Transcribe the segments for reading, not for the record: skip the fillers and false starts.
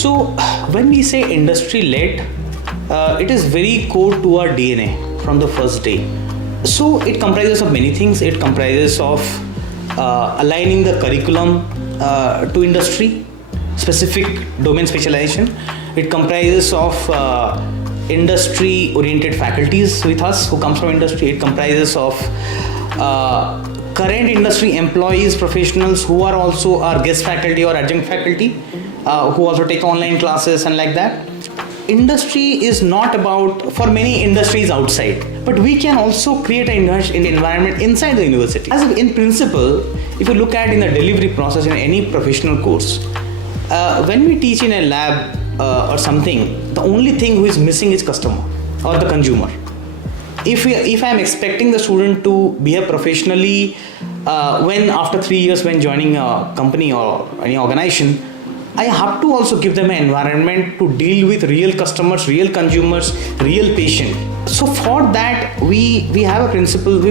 So when we say industry-led, it is very core to our DNA from the first day. So it comprises of many things. It comprises of aligning the curriculum to industry, specific domain specialization. It comprises of industry-oriented faculties with us who comes from industry. It comprises of current industry employees, professionals who are also our guest faculty or adjunct faculty, who also take online classes and like that. Industry is not about, for many industries outside, but we can also create an environment inside the university. As in principle, if you look at in the delivery process in any professional course, when we teach in a lab or something, the only thing who is missing is customer or the consumer. If I am expecting the student to behave professionally when after 3 years when joining a company or any organization, I have to also give them an environment to deal with real customers, real consumers, real patient. So for that, we have a principle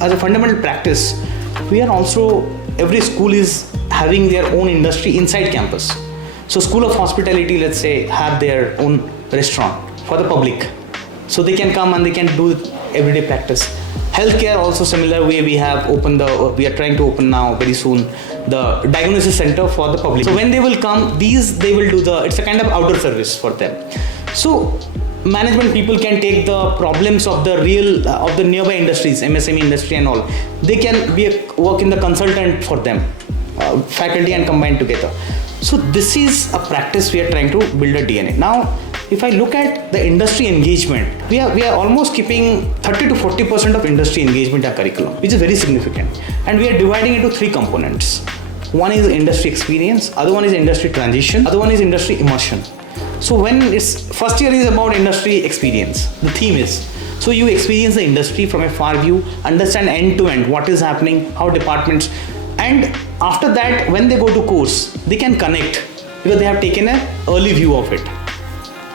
as a fundamental practice. We are also, every school is having their own industry inside campus. So School of Hospitality, let's say, have their own restaurant for the public. So they can come and they can do everyday practice. Healthcare also similar way, we are trying to open now very soon the diagnosis center for the public. So when they will come, they will do it's a kind of outdoor service for them. So management people can take the problems of the nearby industries, MSME industry and all. They can work in the consultant for them, faculty and combine together. So this is a practice we are trying to build a DNA. Now, if I look at the industry engagement, we are almost keeping 30 to 40% of industry engagement in our curriculum, which is very significant. And we are dividing into 3 components. One is industry experience, other one is industry transition, other one is industry immersion. So when it's first year is about industry experience, the theme is, so you experience the industry from a far view, understand end to end what is happening, how departments, and after that when they go to course, they can connect because they have taken an early view of it.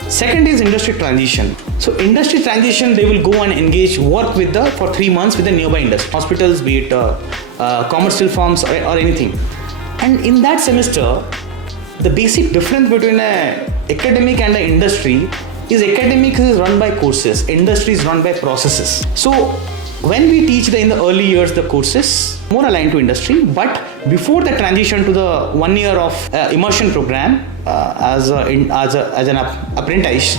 Second is industry transition. So industry transition, they will go and engage, work with for 3 months with the nearby industry, hospitals, be it commercial firms or anything. And in that semester, the basic difference between an academic and an industry is academic is run by courses, industry is run by processes. So when we teach in the early years the courses, more aligned to industry, but before the transition to the 1 year of immersion program as an apprentice,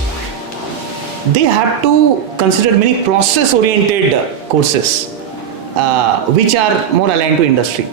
they have to consider many process-oriented courses which are more aligned to industry.